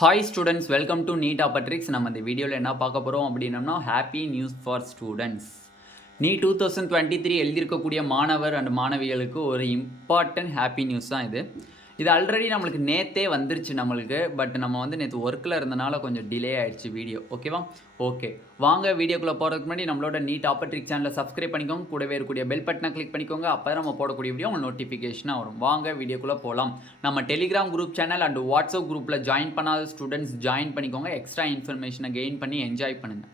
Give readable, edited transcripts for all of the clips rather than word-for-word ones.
Hi students, welcome to Neet Apatrix. நம்ம இந்த வீடியோவில் என்ன பார்க்க போகிறோம் அப்படின்னம்னா happy news for students. NEET 2023 எழுதியிருக்கக்கூடிய மாணவர் அண்ட் மாணவிகளுக்கு ஒரு இம்பார்ட்டன்ட் ஹாப்பி நியூஸ் தான் இது ஆல்ரெடி நம்மளுக்கு நேற்றே வந்துருச்சு நம்மளுக்கு. பட் நம்ம வந்து நேற்று ஒர்க்கில் இருந்தனால கொஞ்சம் டிலே ஆகிடுச்சு வீடியோ. ஓகேவா? ஓகே, வாங்க வீடியோக்குள்ளே போகிறதுக்கு முன்னாடி நம்மளோட நீட் ஆப்பர்ட்ரிக் சேனலை சப்ஸ்கிரைப் பண்ணிக்கோங்க. கூடவே இருக்கக்கூடிய பெல் பட்டனை கிளிக் பண்ணிக்கோங்க. அப்போ தான் நம்ம போடக்கூடிய வீடியோ உங்களுக்கு நோட்டிஃபிகேஷனாக வரும். வாங்க வீடியோக்குள்ளே போகலாம். நம்ம Telegram group channel and WhatsApp குரூப்பில் ஜாயின் பண்ணாத ஸ்டூடெண்ட்ஸ் ஜாயின் பண்ணிக்கோங்க. எக்ஸ்ட்ரா இன்ஃபர்மேஷனை கெயின் பண்ணி என்ஜாய் பண்ணுங்கள்.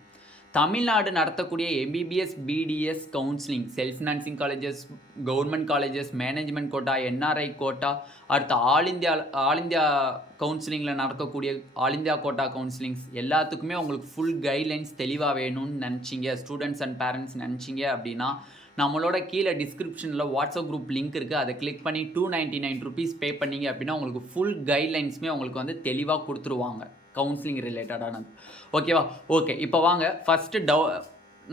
தமிழ்நாடு நடத்தக்கூடிய MBBS BDS counselling, self financing colleges, government colleges, management quota, NRI quota, அடுத்து ஆல் இந்தியா கவுன்சிலிங்கில் நடக்கக்கூடிய ஆல் இந்தியா கோட்டா கவுன்சிலிங்ஸ் எல்லாத்துக்குமே உங்களுக்கு ஃபுல் கைட்லைன்ஸ் தெளிவாக வேணும்னு நினச்சிங்க, ஸ்டூடெண்ட்ஸ் அண்ட் பேரண்ட்ஸ் நினச்சிங்க அப்படின்னா நம்மளோட கீழே டிஸ்கிரிப்ஷனில் வாட்ஸ்அப் குரூப் லிங்க் இருக்குது. அதை கிளிக் பண்ணி 299 ருபீஸ் பே பண்ணிங்க அப்படின்னா உங்களுக்கு ஃபுல் கைட்லைன்ஸுமே உங்களுக்கு வந்து தெளிவாக கொடுத்துருவாங்க, கவுன்சிலிங் ரிலேட்டடானது. ஓகேவா? ஓகே, இப்போ வாங்க ஃபஸ்ட்டு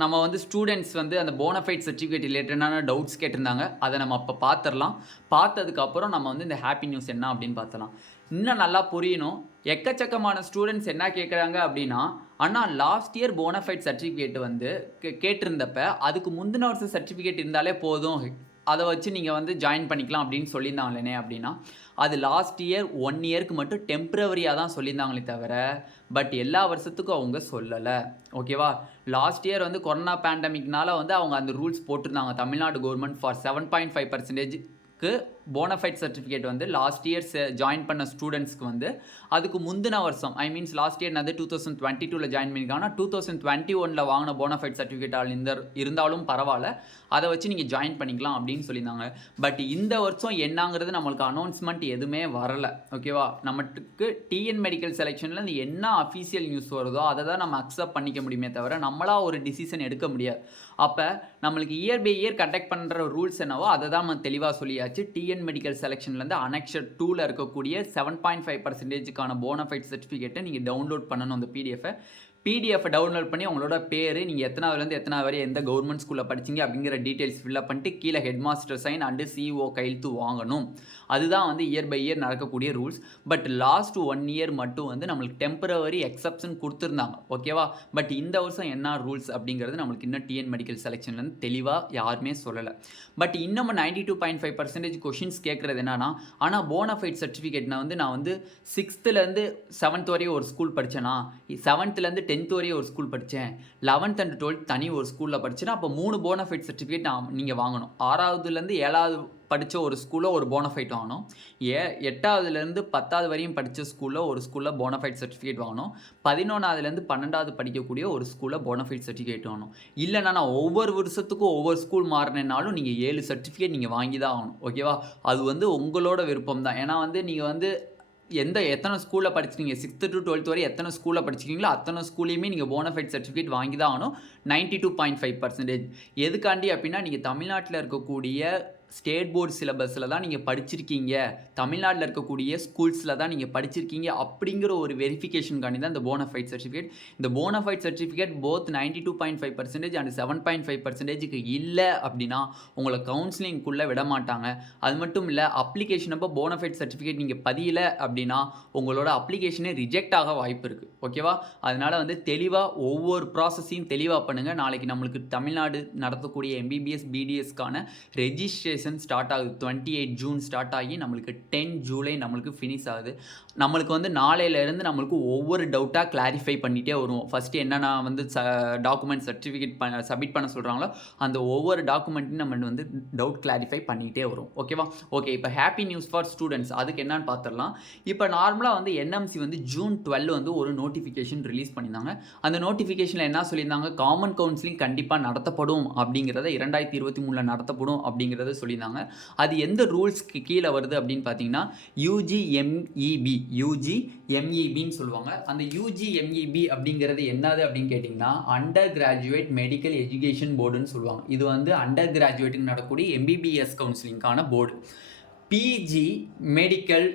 நம்ம வந்து ஸ்டூடெண்ட்ஸ் வந்து அந்த போனஃபைட் சர்டிஃபிகேட் ரிலேட்டடான டவுட்ஸ் கேட்டிருந்தாங்க. அதை நம்ம அப்போ பார்த்துடலாம். பார்த்ததுக்கப்புறம் நம்ம வந்து இந்த ஹாப்பி நியூஸ் என்ன அப்படின்னு பார்த்தலாம். இன்னும் நல்லா புரியணும். எக்கச்சக்கமான ஸ்டூடெண்ட்ஸ் என்ன கேட்குறாங்க அப்படின்னா, ஆனால் லாஸ்ட் இயர் போனஃபைட் சர்டிஃபிகேட் வந்து கேட்டிருந்தப்ப அதுக்கு முந்தின வருஷம் சர்டிஃபிகேட் இருந்தாலே போதும், அதை வச்சு நீங்கள் வந்து ஜாயின் பண்ணிக்கலாம் அப்படின்னு சொல்லியிருந்தாங்களே அப்படின்னா, அது லாஸ்ட் இயர் 1 இயருக்கு மட்டும் டெம்ப்ரவரியாக தான் சொல்லியிருந்தாங்களே தவிர பட் எல்லா வருஷத்துக்கும் அவங்க சொல்லலை. ஓகேவா? லாஸ்ட் இயர் வந்து கொரோனா பேண்டமிக்னால வந்து அவங்க அந்த ரூல்ஸ் போட்டிருந்தாங்க. Tamil Nadu government for 7.5% bonafide certificate வந்து லாஸ்ட் இயர் ஜாயின் பண்ண ஸ்டூடெண்ட்ஸ்க்கு வந்து அதுக்கு முந்தின வருஷம், ஐ மீன்ஸ் லாஸ்ட் இயர் வந்து 2022 ஜாயின் பண்ணியிருக்காங்கன்னா 2021 வாங்கின போனஃபைட் சர்டிஃபிகேட் இருந்தாலும் பரவாயில்ல, அதை வச்சு நீங்கள் ஜாயின் பண்ணிக்கலாம் அப்படின்னு சொல்லியிருந்தாங்க. பட் இந்த வருஷம் என்னங்கிறது நம்மளுக்கு அனௌன்ஸ்மெண்ட் எதுவுமே வரலை. ஓகேவா? நமக்கு டிஎன் மெடிக்கல் செலெக்ஷனில் என்ன அஃபீஷியல் நியூஸ் வருதோ அதை தான் நம்ம அக்செப்ட் பண்ணிக்க முடியுமே தவிர நம்மளாக ஒரு டிசிஷன் எடுக்க முடியாது. அப்போ நம்மளுக்கு இயர் பை இயர் கண்டக்ட் பண்ணுற ரூல்ஸ் என்னவோ அதை தான் நம்ம தெளிவாக சொல்லியாச்சு. டிஎன் மெடிக்கல் செலெக்ஷன்லேருந்து அனெக்சர் 2ல் இருக்கக்கூடிய 7.5%க்கான போனஃபைட் சர்டிஃபிகேட்டை நீங்கள் டவுன்லோட் பண்ணணும். அந்த பிடிஎஃப் டவுன்லோட் பண்ணி உங்களோட பேர், நீங்கள் எத்தனாவதுலேருந்து எத்தனாவது வரை எந்த கவர்மெண்ட் ஸ்கூலில் படிச்சிங்க அப்படிங்கிற டீட்டெயில்ஸ் ஃபில்அப் பண்ணிட்டு கீழே head master sign and CEO கையெழுத்து வாங்கணும். அதுதான் வந்து இயர் பை இயர் நடக்கக்கூடிய ரூல்ஸ். பட் லாஸ்ட் 1 இயர் மட்டும் வந்து நம்மளுக்கு டெம்பரவரி எக்ஸப்ஷன் கொடுத்துருந்தாங்க. ஓகேவா? பட் இந்த வருஷம் என்ன ரூல்ஸ் அப்படிங்கிறது நம்மளுக்கு இன்னும் டிஎன் மெடிக்கல் செலெக்ஷன்லேருந்து தெளிவாக யாருமே சொல்லலை. பட் இன்னமும் 92.5% கொஷின்ஸ் கேட்குறது என்னன்னா, ஆனால் போனஃபைட் சர்டிஃபிகேட்னா வந்து நான் வந்து 6th-லேருந்து 7th வரையும் ஒரு ஸ்கூல் படித்தேன்னா, 7th-லேருந்து 10th வரையும் ஒரு ஸ்கூல் படித்தேன், 11th and 12th தனி ஒரு ஸ்கூலில் படித்தேன்னா அப்போ 3 போனஃபைட் சர்டிஃபிகேட் நீங்கள் வாங்கணும். 6வதுலேருந்து 7வது படித்த ஒரு ஸ்கூலில் ஒரு போனஃபைட் வாங்கணும். 8வதுலேருந்து 10வது வரையும் படித்த ஸ்கூலில் போனஃபைட் சர்டிஃபிகேட் வாங்கணும். 11வதுலேருந்து 12வது படிக்கக்கூடிய ஒரு ஸ்கூலில் போனஃபைட் சர்டிஃபிகேட் வாங்கணும். இல்லைனா நான் ஒவ்வொரு வருஷத்துக்கும் ஒவ்வொரு ஸ்கூல் மாறினாலும் நீங்கள் 7 சர்டிஃபிகேட் நீங்கள் வாங்கி தான் ஆகணும். ஓகேவா? அது வந்து உங்களோட விருப்பம் தான். ஏன்னா வந்து நீங்கள் வந்து எத்தனை ஸ்கூலில் படிச்சிருக்கீங்க, 6th to 12th வரை எத்தனை ஸ்கூலில் படிச்சிருக்கீங்களோ அத்தனை ஸ்கூல்லையுமே நீங்கள் போனஃபைட் சர்டிஃபிகேட் வாங்கி தான் ஆகணும். 92.5%. எதுக்காண்டி அப்படின்னா, நீங்கள் தமிழ்நாட்டில் இருக்கக்கூடிய ஸ்டேட் போர்டு சிலபஸில் தான் நீங்கள் படிச்சிருக்கீங்க, தமிழ்நாட்டில் இருக்கக்கூடிய ஸ்கூல்ஸில் தான் நீங்கள் படிச்சிருக்கீங்க அப்படிங்கிற ஒரு வெரிஃபிகேஷனுக்காண்டி தான் இந்த போனஃபைட் சர்டிஃபிகேட். இந்த போனஃபைட் சர்டிஃபிகேட் போத் 92.5% அண்ட் 7.5%க்கு இல்லை அப்படின்னா உங்களை கவுன்சிலிங்குள்ளே விட மாட்டாங்க. அது மட்டும் இல்லை, அப்ளிகேஷன் அப்போ போனஃபைட் சர்டிஃபிகேட் நீங்கள் பதியலை அப்படின்னா உங்களோட அப்ளிகேஷனே ரிஜெக்ட் ஆக வாய்ப்பு இருக்குது. ஓகேவா? அதனால் வந்து தெளிவாக ஒவ்வொரு ப்ராசஸையும் தெளிவாக பண்ணுங்கள். நாளைக்கு நம்மளுக்கு தமிழ்நாடு நடத்தக்கூடிய எம்பிபிஎஸ் பிடிஎஸ்க்கான ரெஜிஸ்ட்ரேஷன் ஸ்டார்ட் ஆகுது. 28 ஜூன் ஸ்டார்ட் ஆகி நம்மளுக்கு 10 ஜூலை நம்மளுக்கு ஃபினிஷ் ஆகுது. நம்மளுக்கு வந்து நாளையிலேருந்து நம்மளுக்கு ஒவ்வொரு டவுட்டாக கிளாரிஃபை பண்ணிகிட்டே வருவோம். ஃபஸ்ட்டு என்னென்ன வந்து டாக்குமெண்ட் சர்டிஃபிகேட் சப்மிட் பண்ண சொல்கிறாங்களோ அந்த ஒவ்வொரு டாக்குமெண்ட்டையும் நம்ம வந்து டவுட் கிளாரிஃபை பண்ணிகிட்டே வரும். ஓகேவா? ஓகே, இப்போ ஹாப்பி நியூஸ் ஃபார் ஸ்டூடெண்ட்ஸ் அதுக்கு என்னன்னு பார்த்துடலாம். இப்போ நார்மலாக வந்து என்எம்சி வந்து ஜூன் 12 வந்து ஒரு நோட்டிஃபிகேஷன் ரிலீஸ் பண்ணியிருந்தாங்க. அந்த நோட்டிஃபிகேஷனில் என்ன சொல்லியிருந்தாங்க, காமன் கவுன்சிலிங் கண்டிப்பாக நடத்தப்படும் அப்படிங்கிறத 2023 நடத்தப்படும் அப்படிங்கிறத சொல்லியிருந்தாங்க. அது எந்த ரூல்ஸ்க்கு கீழே வருது அப்படின்னு பார்த்தீங்கன்னா, யூஜிஎம்இபின்னு சொல்லுவாங்க. அந்த யூஜிஎம்இபி அப்படிங்கிறது என்னது அப்படின்னு கேட்டிங்கன்னா, அண்டர் கிராஜுவேட் மெடிக்கல் எஜுகேஷன் போர்டுன்னு சொல்லுவாங்க. இது வந்து அண்டர் கிராஜுவேட்டுக்கு நடக்கக்கூடிய எம்பிபிஎஸ் கவுன்சிலிங்கான board. PG medical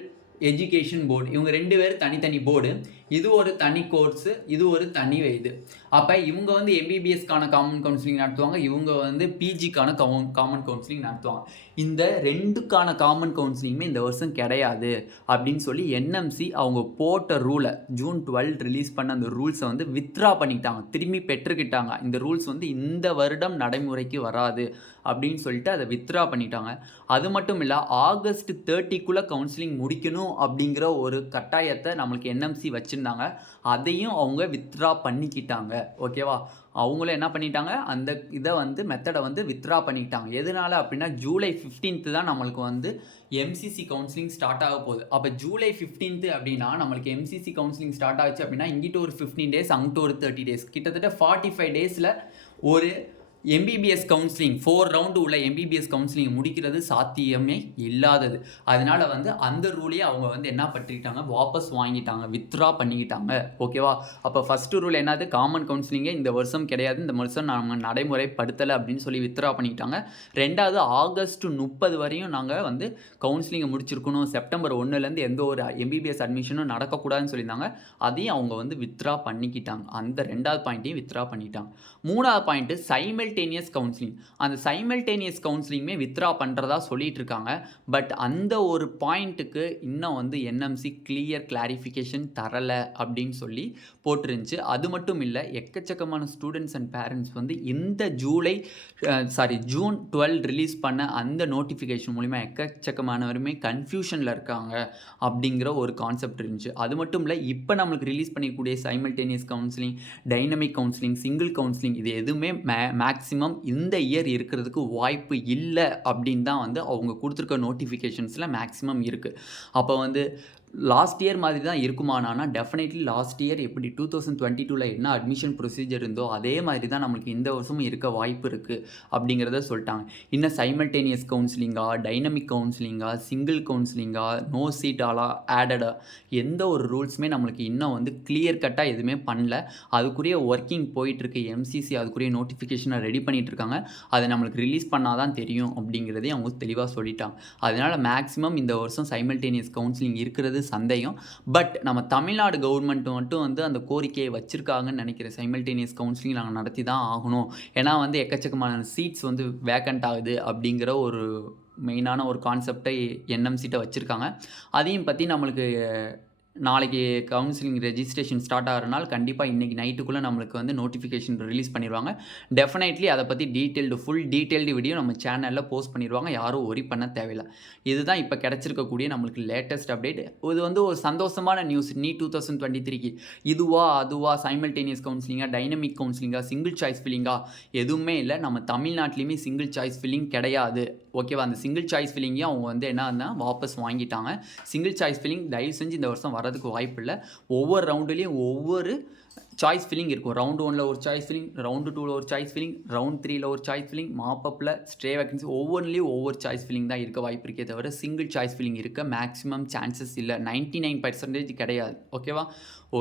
education board, இவங்க 2 பேரும் தனித்தனி போர்டு. இது ஒரு தனி கோர்ஸு, இது ஒரு தனி இது. அப்போ இவங்க வந்து எம்பிபிஎஸ்க்கான காமன் கவுன்சிலிங் நடத்துவாங்க, இவங்க வந்து பிஜிக்கான காமன் கவுன்சிலிங் நடத்துவாங்க. இந்த 2க்கான காமன் கவுன்சிலிங்குமே இந்த வருஷம் கிடையாது அப்படின்னு சொல்லி என்எம்சி அவங்க போட்ட ரூலை ஜூன் 12 ரிலீஸ் பண்ண அந்த ரூல்ஸை வந்து வித்ரா பண்ணிட்டாங்க, திரும்பி பெற்றுக்கிட்டாங்க. இந்த ரூல்ஸ் வந்து இந்த வருடம் நடைமுறைக்கு வராது அப்படின்னு சொல்லிட்டு அதை வித்ரா பண்ணிட்டாங்க. அது மட்டும் இல்லை, ஆகஸ்ட் 30க்குள்ளே கவுன்சிலிங் முடிக்கணும் அப்படிங்கிற ஒரு கட்டாயத்தை நம்மளுக்கு என்எம்சி வச்சுருந்தாங்க. அதையும் அவங்க வித்ரா பண்ணிக்கிட்டாங்க. ஓகேவா, அவங்களும் என்ன பண்ணிட்டாங்க, அந்த இதை வந்து மெத்தடை வந்து வித்ரா பண்ணிட்டாங்க. எதனால அப்படின்னா ஜூலை 15 தான் நம்மளுக்கு வந்து எம்சிசி கவுன்சிலிங் ஸ்டார்ட் ஆக போகுது. அப்போ ஜூலை 15 அப்படின்னா நம்மளுக்கு எம்சிசி கவுன்சிலிங் ஸ்டார்ட் ஆச்சு அப்படின்னா இங்கிட்ட ஒரு 15 டேஸ், அங்கிட்ட ஒரு 30 டேஸ், கிட்டத்தட்ட 45 டேஸில் ஒரு எம்பிபிஎஸ் கவுன்சிலிங் 4 ரவுண்டு உள்ள எம்பிபிஎஸ் கவுன்சிலிங் முடிக்கிறது சாத்தியமே இல்லாதது. அதனால வந்து அந்த ரூலையே அவங்க வந்து என்ன பண்ணிட்டாங்க, வாபஸ் வாங்கிட்டாங்க, வித்ரா பண்ணிக்கிட்டாங்க. ஓகேவா, அப்போ ஃபஸ்ட்டு ரூல் என்னது, காமன் கவுன்சிலிங்கே இந்த வருஷம் கிடையாது, இந்த வருஷம் நாங்கள் நடைமுறைப்படுத்தலை அப்படின்னு சொல்லி வித்ரா பண்ணிக்கிட்டாங்க. ரெண்டாவது, ஆகஸ்ட் 30 வரையும் நாங்கள் வந்து கவுன்சிலிங்கை முடிச்சிருக்கணும், செப்டம்பர் 1லேருந்து எந்த ஒரு எம்பிபிஎஸ் அட்மிஷனும் நடக்கக்கூடாதுன்னு சொல்லியிருந்தாங்க. அதையும் அவங்க வந்து வித்ரா பண்ணிக்கிட்டாங்க. அந்த 2வது பாயிண்ட்டையும் வித்ரா பண்ணிட்டாங்க. 3வது பாயிண்ட்டு சைமல்டேனியஸ் கவுன்சிலிங். அந்த சைமல்டேனியஸ் கவுன்சிலிங்குமே வித்ரா பண்ணுறதா சொல்லிட்டு இருக்காங்க. பட் அந்த ஒரு பாயிண்ட்டுக்கு இன்னும் வந்து என்எம்சி கிளியர் கிளாரிஃபிகேஷன் தரலை அப்படின்னு சொல்லி போட்டிருந்துச்சு. அது மட்டும் இல்லை, எக்கச்சக்கமான ஸ்டூடெண்ட்ஸ் அண்ட் பேரண்ட்ஸ் வந்து இந்த ஜூன் 12 ரிலீஸ் பண்ண அந்த நோட்டிஃபிகேஷன் மூலிமா எக்கச்சக்கமானவருமே கன்ஃபியூஷனில் இருக்காங்க அப்படிங்கிற ஒரு கான்செப்ட் இருந்துச்சு. அது மட்டும் இல்லை, இப்போ நம்மளுக்கு ரிலீஸ் பண்ணிக்கூடிய simultaneous counselling, dynamic counselling, single counselling, இது எதுவுமே மேக்ஸிமம் இந்த இயர் இருக்கிறதுக்கு வாய்ப்பு இல்லை அப்படின்னு தான் வந்து அவங்க கொடுத்துருக்க நோட்டிஃபிகேஷன்ஸில் மேக்ஸிமம் இருக்குது. அப்போ வந்து லாஸ்ட் இயர் மாதிரி தான் இருக்குமானா, டெஃபினெட்லி லாஸ்ட் இயர் எப்படி 2022 என்ன அட்மிஷன் ப்ரொசீஜர் இருந்தோ அதே மாதிரி தான் நம்மளுக்கு இந்த வருஷமும் இருக்க வாய்ப்பு இருக்குது அப்படிங்கிறத சொல்லிட்டாங்க. இன்னும் சைமல்டேனியஸ் கவுன்சிலிங்கா, டைனமிக் கவுன்சிலிங்கா, சிங்கிள் கவுன்சிலிங்கா, நோ சீட்டாலா, ஆடடா, எந்த ஒரு ரூல்ஸுமே நம்மளுக்கு இன்னும் வந்து கிளியர் கட்டாக எதுவுமே பண்ணல. அதுக்குரிய ஒர்க்கிங் போயிட்டுருக்கு. எம்சிசி அதுக்குரிய நோட்டிஃபிகேஷனை ரெடி பண்ணிகிட்ருக்காங்க. அதை நம்மளுக்கு ரிலீஸ் பண்ணால் தான் தெரியும் அப்படிங்கிறதையும் அவங்க தெளிவாக சொல்லிட்டாங்க. அதனால் மேக்ஸிமம் இந்த வருஷம் சைமல்டேனியஸ் கவுன்சிலிங் இருக்கிறது சந்தேகம். பட் நம்ம தமிழ்நாடு கவர்மெண்ட் மட்டும் வந்து அந்த கோரிக்கையை வச்சுருக்காங்கன்னு நினைக்கிறேன். சைமல்டேனியஸ் கவுன்சிலிங் நாங்கள் நடத்தி தான் ஆகணும், ஏன்னா வந்து எக்கச்சக்கமான சீட்ஸ் வந்து வேக்கண்ட் ஆகுது அப்படிங்கிற ஒரு மெயினான ஒரு கான்செப்டை என்எம்சிட்ட வச்சுருக்காங்க. அதையும் பற்றி நம்மளுக்கு நாளைக்கு கவுன்சிலிங் ரெஜிஸ்ட்ரேஷன் ஸ்டார்ட் ஆகிறனால கண்டிப்பாக இன்றைக்கி நைட்டுக்குள்ளே நம்மளுக்கு வந்து நோட்டிஃபிகேஷன் ரிலீஸ் பண்ணிடுவாங்க. டெஃபினெட்லி அதை பற்றி ஃபுல் டீட்டெயில்டு வீடியோ நம்ம சேனலில் போஸ்ட் பண்ணிடுவாங்க. யாரும் ஒரி பண்ண தேவையில்லை. இதுதான் இப்போ கிடச்சிருக்கக்கூடிய நம்மளுக்கு லேட்டஸ்ட் அப்டேட். இது வந்து ஒரு சந்தோஷமான நியூஸ். நீட் 2023க்கு அதுவா சைமல்டேனியஸ் கவுன்சிலிங்கா, டைனமிக் கவுன்சிலிங்கா, சிங்கிள் சாய்ஸ் ஃபில்லிங்கா, எதுவுமே இல்லை. நம்ம தமிழ்நாட்டிலையுமே சிங்கிள் சாய்ஸ் ஃபில்லிங் கிடையாது. ஓகேவா, அந்த சிங்கிள் சாய்ஸ் ஃபில்லிங்கையும் அவங்க வந்து என்னன்னா வாபஸ் வாங்கிட்டாங்க. சிங்கிள் சாய்ஸ் ஃபில்லிங் தயவு செஞ்சு இந்த வருஷம் வரதுக்கு வாய்ப்பு இல்லை. ஒவ்வொரு ரவுண்டுலேயும் ஒவ்வொரு சாய்ஸ் ஃபில்லிங் இருக்கும். ரவுண்டு 1ல் ஒரு சாய்ஸ் ஃபில்லிங், ரவுண்டு 2ல் ஒரு சாய்ஸ் ஃபில்லிங், ரவுண்ட் 3ல் ஒரு சாய்ஸ் ஃபில்லிங், மாப்பப்பில் ஸ்டே வேக்கன்சி, ஒவ்வொன்றிலையும் ஒவ்வொரு சாய்ஸ் ஃபில்லிங் தான் இருக்க வாய்ப்பு இருக்கே தவிர சிங்கிள் சாய்ஸ் ஃபில்லிங் இருக்க மேக்ஸிமம் சான்சஸ் இல்லை. 99% கிடையாது. ஓகேவா,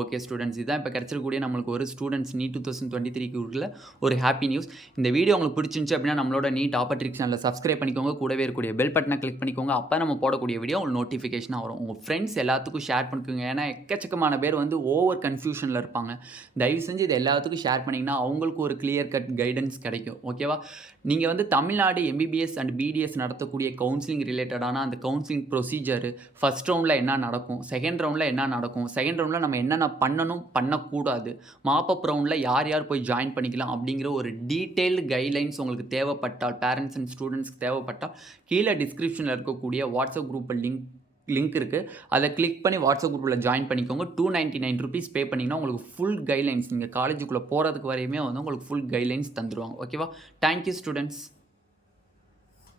ஓகே ஸ்டூடெண்ட்ஸ், இதுதான் இப்போ கிடச்சிருக்கக்கூடிய நம்மளுக்கு ஒரு ஸ்டூடெண்ட்ஸ் நீட் 2023க்கு உள்ள ஒரு ஹாப்பி நியூஸ். இந்த வீடியோ உங்களுக்கு பிடிச்சிருந்துச்சு அப்படின்னா நம்மளோட நீட் ஆப்பர்ட்ரிக்ஸ் சேனலை சப்ஸ்கிரைப் பண்ணிக்கோங்க, கூடவே இருக்கக்கூடிய பெல் பட்டனை கிளிக் பண்ணிக்கோங்க. அப்போ நம்ம போடக்கூடிய வீடியோ உங்களுக்கு நோட்டிஃபிகேஷனாக வரும். உங்கள் ஃப்ரெண்ட்ஸ் எல்லாத்துக்கும் ஷேர் பண்ணிக்கோங்க. ஏன்னா எக்கச்சக்கமான பேர் வந்து ஓவர் கன்ஃபியூஷனில் இருப்பாங்க. தயவு செஞ்சு இது எல்லாத்துக்கும் ஷேர் பண்ணிங்கன்னா அவங்களுக்கு ஒரு கிளியர் கட் கைடன்ஸ் கிடைக்கும். ஓகேவா, நீங்கள் வந்து தமிழ்நாடு எம்பிபிஎஸ் அண்ட் பிடிஎஸ் நடத்தக்கூடிய கவுன்சிலிங் ரிலேட்டடான அந்த கவுன்சிலிங் ப்ரொசீஜர் ஃபஸ்ட் ரவுண்டில் என்ன நடக்கும், செகண்ட் ரவுண்டில் என்ன நடக்கும், செகண்ட் ரவுண்டில் நம்ம என்னென்ன பண்ணணும் பண்ணக்கூடாது, மாப்பப் ரவுண்டில் யார் யார் போய் ஜாயின் பண்ணிக்கலாம் அப்படிங்கிற ஒரு டீட்டெயில்டு கைட்லைன்ஸ் உங்களுக்கு தேவைப்பட்டால், பேரண்ட்ஸ் அண்ட் ஸ்டூடெண்ட்ஸ்க்கு தேவைப்பட்டால் கீழே டிஸ்கிரிப்ஷனில் இருக்கக்கூடிய வாட்ஸ்அப் குரூப் லிங்க் இருக்குது. அதை கிளிக் பண்ணி வாட்ஸ்அப் குரூப்பில் ஜாயின் பண்ணிக்கோங்க. 299 rupees பே பண்ணிங்கன்னா உங்களுக்கு ஃபுல் கைட்லைன்ஸ், நீங்கள் காலேஜுக்குள்ளே போகிறதுக்கு வரையுமே வந்து உங்களுக்கு ஃபுல் கைட்லைன்ஸ் தந்துடுவாங்க. ஓகேவா, தேங்க்யூ ஸ்டூடெண்ட்ஸ்.